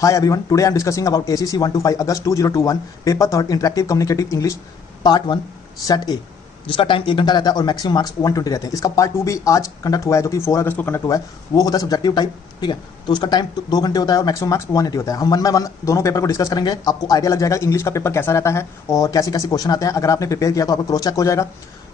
Hi everyone, today I am discussing about ACC 125 August 2021 paper third interactive communicative English part 1 set ए, जिसका time 1 घंटा रहता है और maximum marks 120 रहते हैं। इसका पार्ट 2 भी आज कंडक्ट हुआ है, जो कि 4 अगस्त को कंडक्ट हुआ है। वो होता है सब्जेक्टिव टाइप, ठीक है। तो उसका टाइम 2 घंटे होता है और मैक्सिमम मार्क्स 180 होता है। हम 1 बाय 1 दोनों पेपर को डिस्कस करेंगे। आपको आइडिया लग जाएगा इंग्लिश का पेपर कैसा रहता है और कैसे कैसे क्वेश्चन आते हैं। अगर आपने प्रिपेयर किया तो आपको क्रॉस चेक हो जाएगा,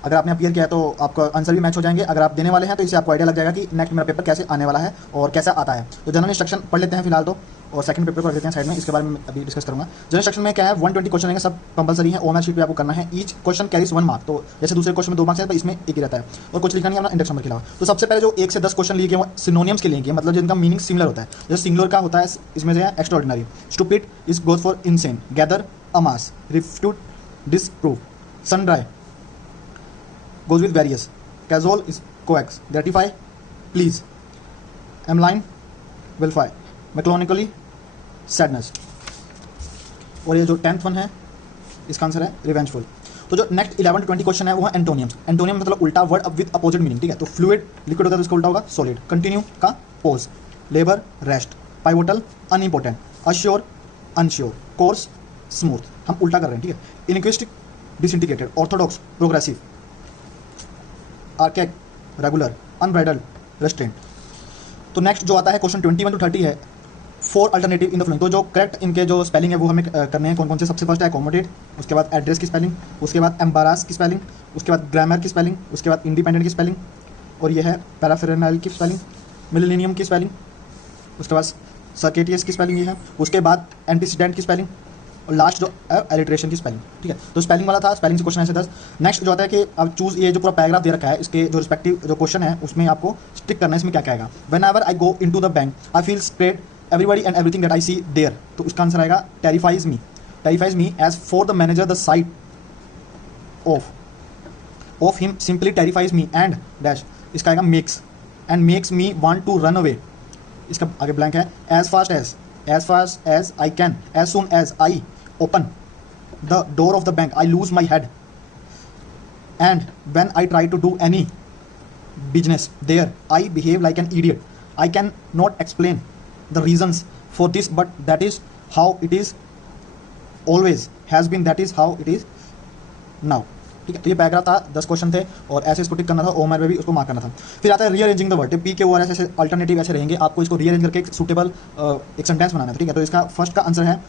अगर आपने अपीयर किया है तो आपका आंसर भी मैच हो जाएंगे। अगर आप देने वाले हैं तो इससे आपको आइडिया लग जाएगा कि नेक्स्ट मेरा पेपर कैसे आने वाला है और कैसा आता है। तो जनरल इंस्ट्रक्शन पढ़ लेते हैं फिलहाल तो, और सेकंड पेपर को रख देते हैं साइड में। इसके बारे में अभी डिस्कस करूंगा। जनरल इंस्ट्रक्शन में क्या है, 120 क्वेश्चन रहेंगे, सब कंपलसरी है। ओएमआर शीट पे आपको करना है। Each question carries 1 mark. तो जैसे दूसरे क्वेश्चन में 2 मार्क्स है, तो इसमें 1 ही रहता है और कुछ लिखा नहीं है इंडेक्स नंबर के अलावा। तो सबसे पहले जो 1 से 10 क्वेश्चन लिए गए वो सिनोनियम्स के लिए गए, मतलब जिनका मीनिंग सिमिलर होता है। जैसे सिंगुलर का होता है, इसमें से है extraordinary, stupid is goes for insane, gather amass, refute, disprove, sun dry goes with various, casual is coax, gratify, please, amline, vilify, melancholy, sadness। और ये जो 10th वन है इसका आंसर है रिवेंजफुल। तो जो नेक्स्ट 11 to 20 क्वेश्चन है वो है एंटोनियम्स। एंटोनियम मतलब उल्टा वर्ड विद अपोजिट मीनिंग, ठीक है। तो फ्लूइड लिक्विड होता है तो इसका उल्टा होगा सॉलिड। कंटिन्यू का pause, labour rest, pivotal unimportant, assure unsure, coarse smooth. हम उल्टा कर रहे हैं, ठीक है। Inquisitive disintegrated, orthodox progressive, archaic regular, unbridled restraint. तो नेक्स्ट जो आता है क्वेश्चन 21 to 30 है 4 अल्टरनेटिव इन द फ्लोइंग। तो जो करेक्ट इनके जो स्पेलिंग है वो हमें करने हैं। कौन कौन से? सबसे फर्स्ट है अकोमोडेट, उसके बाद एड्रेस की स्पेलिंग, उसके बाद एम्बारास की स्पेलिंग, उसके बाद ग्रामर की स्पेलिंग, उसके बाद इंडिपेंडेंट की स्पेलिंग, और ये है पैराफेरनाइल की स्पेलिंग, मिलेनियम की स्पेलिंग, उसके बाद सर्केटियस की स्पेलिंग ये है, उसके बाद एंटीसीडेंट की स्पेलिंग, और लास्ट जो एलिट्रेशन की स्पेलिंग, ठीक है। तो स्पेलिंग वाला था, स्पेलिंग से क्वेश्चन ऐसे 10। नेक्स्ट जो आता है कि अब चूज, ये जो पूरा पैराग्राफ दे रखा है इसके जो रिस्पेक्टिव जो क्वेश्चन है उसमें आपको स्टिक करना है। इसमें क्या क्या आएगा? Whenever I go into the bank I feel spread everybody and everything that I see there. तो उसका आंसर आएगा terrifies me as for the manager the sight of him simply terrifies me and dash. इसका आएगा makes me want to run away. इसका आगे blank है। As fast as I can, as soon as I open the door of the bank I lose my head, and when I try to do any business there I behave like an idiot. I can not explain the reasons for this but that is how it is, always has been, that is how it is now। ठीक है। तो ये paragraph था, 10 question थे और ऐसे इसको टिक करना था। ओमर में भी उसको मार्क करना था। फिर आता है रीअरेंजिंग द वर्ड। पी के ओ आर ऐसे अल्टरनेटिव ऐसे रहेंगे, आपको इसको रीअरेंज करके एक सूटेबल एक सेंटेंस बनाना है, ठीक है। तो इसका फर्स्ट का आंसर है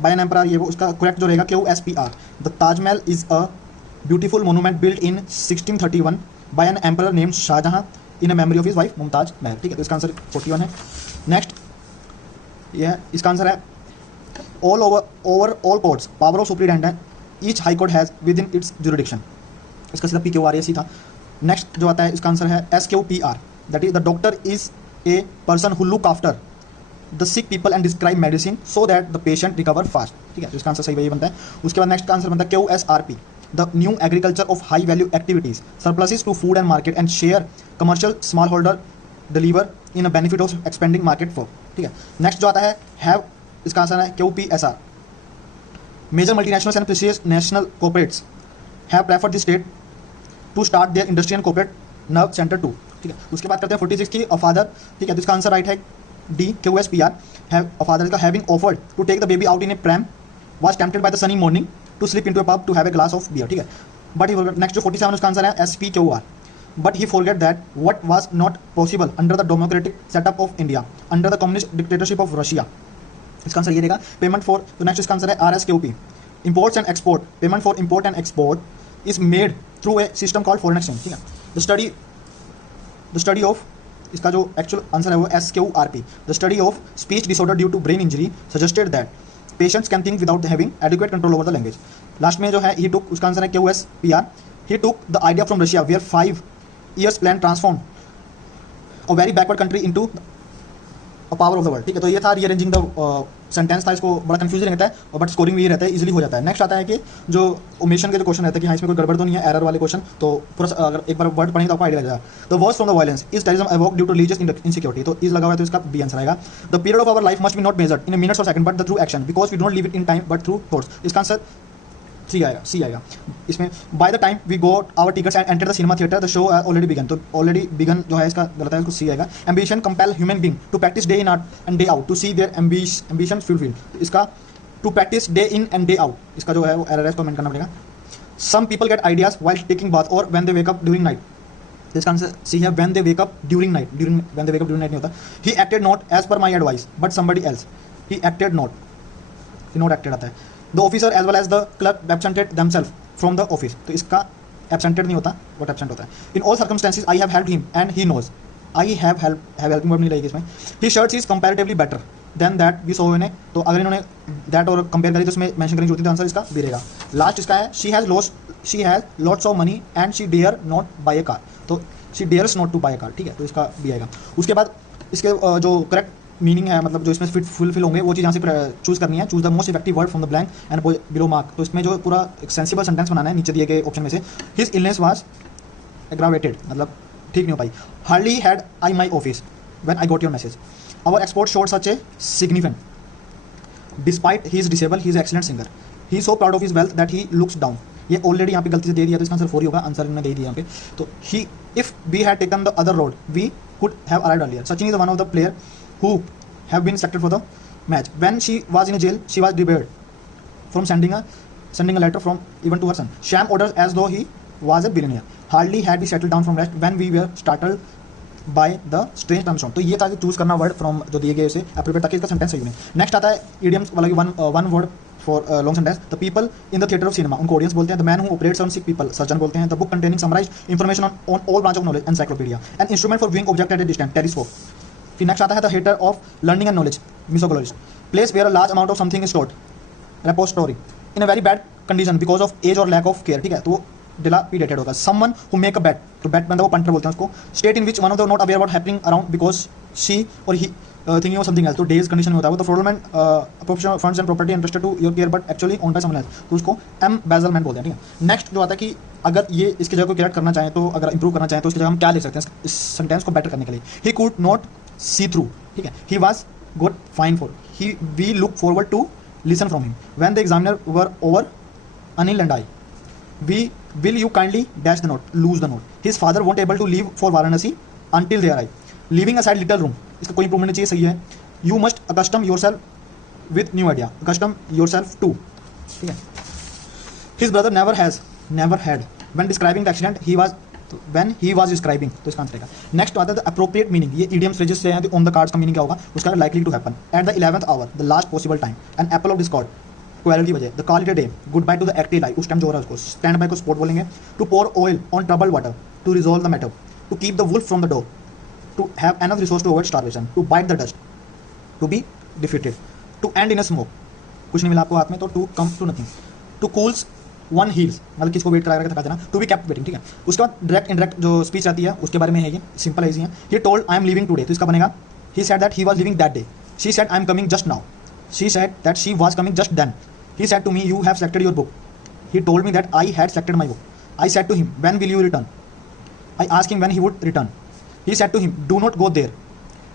बाय एन एम्परर, ये वो उसका करेक्ट जो रहेगा QSPR। The Taj Mahal is a beautiful monument built in 1631 by an emperor named Shah Jahan in a memory of his wife Mumtaz Mahal, ठीक है। तो इसका आंसर 41 है। नेक्स्ट ये है, इसका आंसर है all over all courts power of superintendent each high court has with in its jurisdiction. इसका सीधा PQRAC था। नेक्स्ट जो आता है इसका आंसर है SQPR, that is the doctor is a person who look after the sick people and describe medicine so that the patient recover fast, ठीक है। तो इसका आंसर सही वही बनता है। उसके बाद नेक्स्ट का आंसर बनता है QSRP, the new agriculture of high value activities, surpluses to food and market and share commercial small holder deliver in a benefit of expanding market for, ठीक है। नेक्स्ट जो आता है हैव, इसका आंसर है QPSR, major multinationals and precious national corporates have preferred the state to start their industry and corporate nerve centre to, ठीक है। उसके बाद करते हैं 46 की अ फादर, ठीक है। तो इसका आंसर राइट है D QSPR, have a father having offered to take the baby out in a pram was tempted by the sunny morning to slip into a pub to have a glass of beer, ठीक है। But he forgot, next जो 47 उसका answer है SPQR, but he forget that what was not possible under the democratic setup of India under the communist dictatorship of Russia। इसका answer ये रहेगा payment for. तो next इसका आंसर है RSQP, imports and export, payment for import and export is made through a system called foreign exchange, ठीक है। the study of, इसका जो एक्चुअल आंसर है वो SQRP, the study of speech disorder due to brain injury suggested that patients can think without having adequate control over the language. Last में जो है he took, उसका आंसर है QSPR, he took the idea from Russia where 5 years plan transform a very backward country into a power of the world, ठीक है। तो ये था रीअरेंजिंग द सेंटेंस था। इसको बड़ा कंफ्यूजिंग रहता है और बट स्कोरिंग भी रहता है, इजीली हो जाता है। नेक्स्ट आता है कि जो ओमिशन के जो क्वेश्चन रहते हैं कि हाँ इसमें कोई गड़बड़ तो नहीं है, एरर वाले क्वेश्चन। तो पूरा अगर एक बार वर्ड पढ़ेंगे तो आपको आइडिया लग जाएगा। The worst from the violence is terrorism evoked due to religious insecurity. तो इज लगा हुआ है तो इसका बी आंसर आएगा। The period of our life must be not measured in minutes और second but the through action because we don't live it in time but through thoughts. इसका answer C आएगा, C आएगा इसमें। By the time we go our tickets and enter the cinema theatre the show already began, तो already began जो है इसका गलत है, इसको सी आएगा। Ambition compel human being to practise day in and day out to see their ambition fulfil, इसका to practise day in and day out, इसका जो है वो एरर है, इसको मेंशन करना पड़ेगा। Some people get ideas while taking bath और when they wake up during night, इसका आंसर सी है when they wake up during night, during when they wake up during night नहीं होता। He acted not as per my advice but somebody else, he acted not, not acted आता है। The officer as well as the clerk absented themself from the office, तो इसका absented नहीं होता, but absent होता है। In all circumstances I have helped him and he knows, I have helping verb नहीं रहेगी इसमें। He shirts is comparatively better than that we saw इन्हें, तो अगर इन्होंने दैट और कंपेयर करी तो उसमें मेंशन करनी होती है, तो आंसर इसका बी रहेगा। लास्ट इसका है she has lots of money and she dare not buy a car, तो she dares not to buy a car, ठीक है, तो इसका बी आएगा। उसके बाद इसके जो करेक्ट मीनिंग है, मतलब जो इसमें फुलफिल होंगे वो चीज़ यहाँ से चूज करनी है। Choose the most effective word from the blank and below mark, तो इसमें जो पूरा एक सेंसिबल सेंटेंस बनाना है नीचे दिए गए ऑप्शन में से। हिज इलनेस वाज एग्रावेटेड, मतलब ठीक नहीं हो पाई। Hardly had I my office when I got your message, our export showed such a significant, despite he is disable he is excellent singer, he is so proud of his wealth that he looks down, ये already यहाँ पे गलती से दे दिया, तो इसका answer 4 ही होगा, answer इन्होंने दे दिया यहाँ पे। तो ही if we had taken the other road we could have arrived earlier. Sachin is one of the player who have been selected for the match, when she was in jail she was debarred from sending a letter from even to her son. Sham orders as though he was a billionaire. Hardly had we settled down from rest when we were startled by the strange term sound. तो ये था choose करना word from जो दिए गए उसे appropriate, ताकि इसका सेंटेंस सही बने। नेक्स्ट आता है इडियम्स वाला, one word for long sentence. The people in the theatre of cinema, उनको ऑडियंस बोलते हैं। The man who operates on sick people, surgeon बोलते हैं। The book containing summarised information on all branch of knowledge, encyclopedia. An instrument for viewing object at a distance, telescope. फिर next आता है the hater of learning and knowledge, misologist. Place where a large amount of something is stored, repository. In a very bad condition because of age और lack of care, ठीक है, तो वो dilapidated होगा। Someone who make a bet, तो bet मतलब वो punter बोलते हैं उसको। State in which one of the not aware about happening around because she और he thinking of something else, तो डेज कंडीशन में होता है वो। तो fraudulent professional funds and property interested to your care but actually owned by someone else, तो उसको एम्बेजलमेंट बोलते हैं, ठीक है। नेक्स्ट जो आता है कि अगर ये इसकी जगह को करेक्ट करना चाहें, तो अगर इंप्रूव करना चाहें तो इसकी जगह हम क्या लिख सकते हैं इस सेंटेंस को बेटर करने के लिए। He could not see through, ठीक है। He was good fine for, he we look forward to listen from him when the examiner were over, Anil and I. Will you kindly dash the note, lose the note. His father won't able to leave for Varanasi until they arrive. Leaving aside little room, इसका कोई improvement नहीं चाहिए, सही है। You must accustom yourself with new idea. Accustom yourself to, ठीक है। His brother never had. When describing the accident, when he was describing, तो इसका आंसर रहेगा। नेक्स्ट आता है अप्रोप्रिएट मीनिंग, ये इडियम्स फ्रेजेस से हैं, ऑन द कार्ड्स का मीनिंग क्या होगा उसका, likely to happen, at the 11th hour, the last possible time, an apple of discord, quarrel की वजह, the call it a day, good bye to the active life, उस time जो हो रहा है उसको, स्टैंड बाय को स्पोर्ट बोलेंगे, to pour oil on troubled water, to resolve the matter, to keep the wolf from the door, to have enough resource to avoid starvation, to bite the dust, to be defeated, to end in a smoke, कुछ नहीं मिला आपको हाथ में, तो to come to nothing, to cools one heels, मतलब किसको wait करा थका देना, टू बी कैप्ट वेटिंग, ठीक है। उसके बाद डायरेक्ट इनडायरेक्ट जो स्पीच रहती है उसके बारे में है, ये सिंपल है, इजी है। He told I am leaving today, तो इसका बनेगा he said that he was leaving that day, she said I am coming just now, she said that she was coming just then, he said to me you have selected your book, he told me that I had selected my book, I said to him when will you return, I asked him when he would return, he said to him do not go there,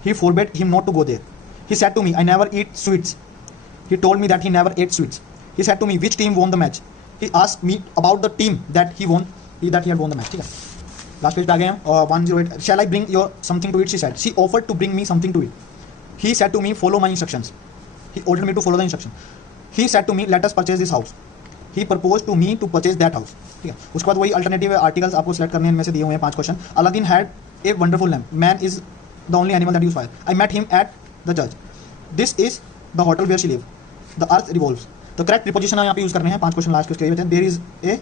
he forbade him not to go there, he said to me I never eat sweets, he told me that he never ate sweets, he said to me which team won the match, he asked me about the team that he had won the match, ठीक है। Last page पे आ गए हैं। 108 shall I bring your something to eat, she said, she offered to bring me something to eat, he said to me follow my instructions, he ordered me to follow the instruction, he said to me let us purchase this house, he proposed to me to purchase that house, ठीक है। उसके बाद वही alternative articles आपको select करने हैं, इनमें से दिए हुए हैं 5 question. Aladdin had a wonderful lamp, man is the only animal that use fire, I met him at the जज, this is the hotel where she live, the earth revolves, the correct preposition यहाँ पे use करने हैं। 5 question last के there is a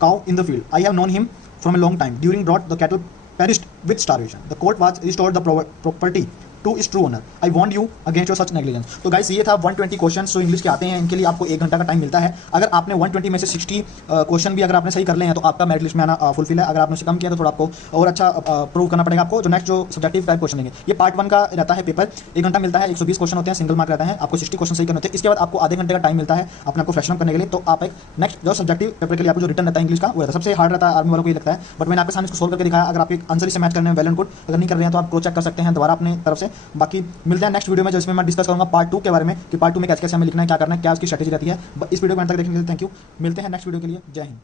cow in the field, I have known him from a long time, during drought the cattle perished with starvation, the court was restored the property to its true owner, I warned you against your such negligence। तो guys ये था 120 question जो English के आते हैं, इनके लिए आपको 1 घंटा का टाइम मिलता है। अगर आपने 120 में से 60 क्वेश्चन भी अगर आपने सही कर ले हैं तो आपका मेरिट लिस्ट में आना फुलफिल है। अगर आपने उसे कम किया तो थोड़ा आपको और अच्छा प्रूव करना पड़ेगा आपको। जो नेक्स्ट जो सब्जेक्टिव टाइप क्वेश्चन लेंगे, ये पार्ट 1 का रहता है पेपर, 1 घंटा मिलता है, 120 क्वेश्चन होते हैं, सिंगल मार्क रहता है, आपको 60 क्वेश्चन सही करने होते हैं। इसके बाद आपको आधे घंटे का टाइम मिलता है अपने आपको फ्रेशन अप करने के लिए। तो आप एक नेक्स्ट जो सब्जेक्टिव पेपर के लिए आपको जो रिटर्न रहता है इंग्लिश का, वो रहता है सबसे हार्ड रहता है, आर्मी वालों को ये लगता है, बट मैंने आपके सामने इसको सोल्व करके दिखाया। अगर आपके आंसर से मैच करने में वेल एंड गुड, अगर नहीं कर रहे हैं तो आप क्रॉस चेक कर सकते हैं दोबारा अपनी तरफ से। बाकी मिलते हैं नेक्स्ट वीडियो में, जिसमें मैं डिस्कस करूंगा पार्ट 2 के बारे में कि पार्ट 2 में कैसे कैसे हमें लिखना है, क्या करना है, क्या उसकी स्ट्रेटेजी रहती है। इस वीडियो को अंत तक देखने के लिए थैंक यू। मिलते हैं नेक्स्ट वीडियो के लिए। जय हिंद।